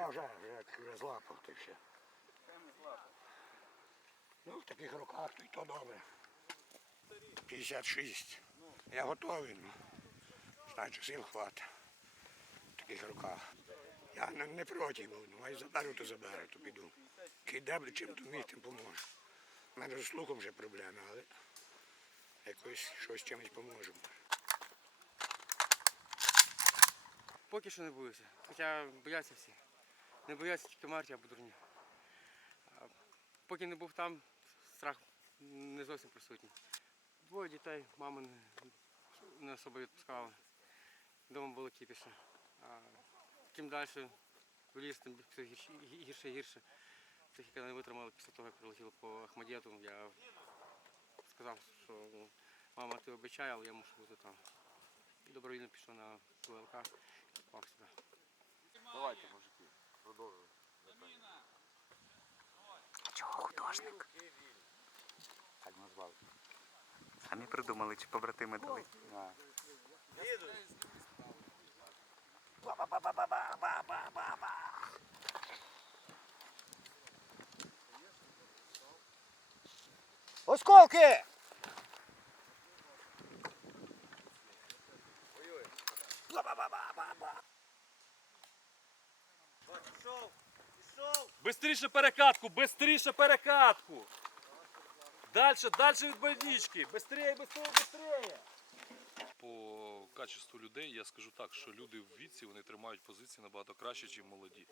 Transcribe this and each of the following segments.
Я вже, вже, злапав ти все. Ну, в таких руках то й то добре. 56. Я готовий. Ну. Значить, сил хватить. В таких руках. Я не, не проти був, ну, а й заберу, то заберу, то піду. Кидеблю, чим то міг, тим поможу. У мене з слухом вже проблеми, але якось щось чимось поможемо. Поки що не боюся. Хоча бояться всі. Не бояться тільки Марті або дурні. Поки не був там, страх не зовсім присутній. Двоє дітей, мама не, особо відпускала. Дома було кіпіше. Чим далі виліз, тим все гірше і гірше гірше. Психіка не витримала після того, як прилетіло по Ахмадєту. Я сказав, що ну, мама, ти обіцяє, але я мушу бути там. І добровільно пішов на ВЛК і попав сюди. Художник? Так. Самі придумали, чи побратими дали. Осколки! Бистріше перекатку, бистріше перекатку. Дальше, дальше від больнички. Бистрее, бистрее, бистрее. По качеству людей я скажу так, що люди в віці вони тримають позиції набагато краще, ніж молоді.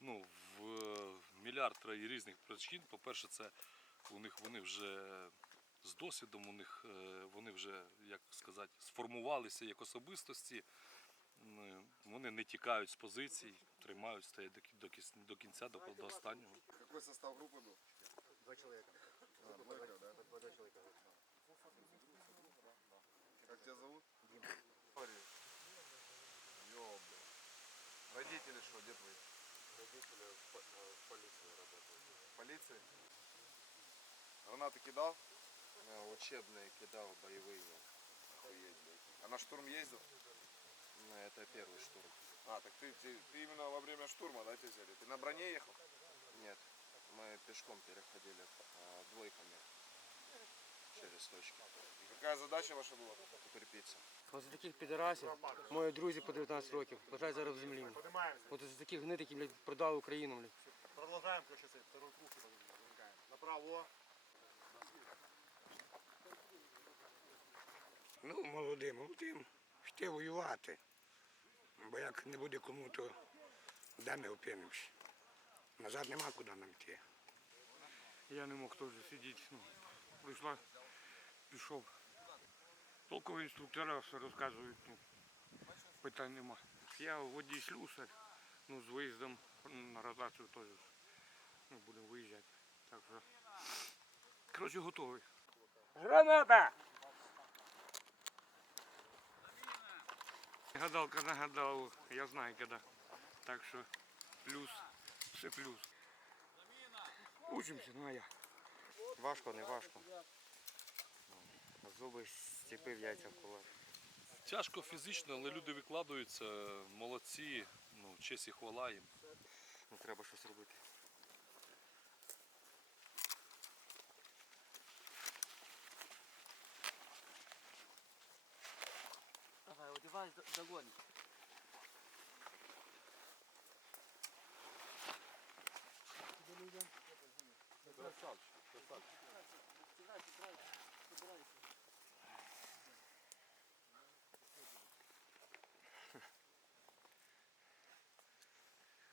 Ну, в мільярд різних причин. По-перше, це у них вони вже з досвідом, у них е, вони вже, як сказати, сформувалися як особистості. М, е, Вони не тікають з позицій, тримають, стоять до, кі- до, кіс- до кінця, до, до останнього. Какой состав группы был? Два человека. А, двойка, да? Два человека. Как тебя зовут? Дима. Ёбля. Родители что, где твои? Родители в, полиции работают. В полиции? Гранаты кидал? Учебные кидал, боевые. Охуеть, блядь. А на штурм ездил? Ну, это первый штурм. А, так ты, ты, ты именно во время штурма, да, тебя взяли? Ты на броне ехал? Нет, мы пешком переходили а, двойками через точки. И какая задача ваша была? Укрепиться. От за таких підарасів, мої друзі по 19 років, лежать зараз в землі. От за таких гнид, які блядь, продали Україну, блядь. Продолжаем, короче, второй круг Направо. Ну, молодим, молодим. Йти воювати. Бо як не буде кому, то де ми опинимося? Назад нема куди нам йти. Я не мог теж сидіти. Ну, прийшла, пішов. Толкові інструктора все розказують, ну, питань нема. Я водій слюсар, ну, з виїздом на ротацію теж ну, будемо виїжджати. Так що, коротше, готовий. Граната! Гадалка нагадала, я знаю коли. Так що плюс, все плюс. Учимося, ну а я. Важко, не важко. Зуби стіпив яйця в кулак. Тяжко фізично, але люди викладаються, молодці, ну, честь і хвала їм. Ну, треба щось робити. Давай, одевай, догонь.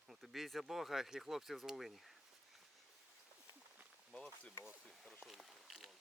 Ну, тобі за Бога і хлопців з Волині. Молодці, молодці, хорошо вийшло.